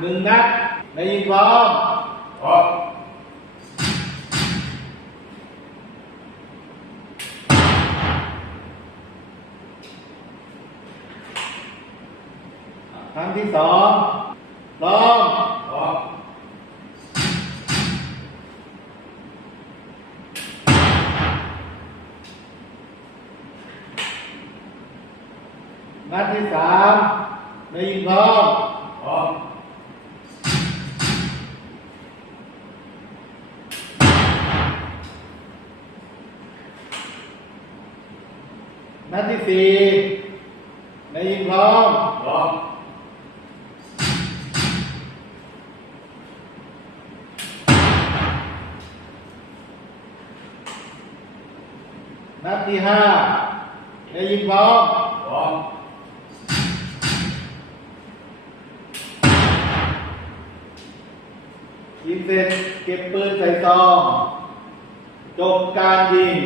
หนึ่งนัดในยิงพร้อมพร้อมครั้งที่สองพร้อมพร้อมนัดที่สามในยิงพร้อม พร้อม นัดที่สี่ในยิงพร้อมพร้อมนัดที่ห้าในยิงพร้อมพร้อมยิงเสร็จเก็บปืนใส่ซอง จบการยิง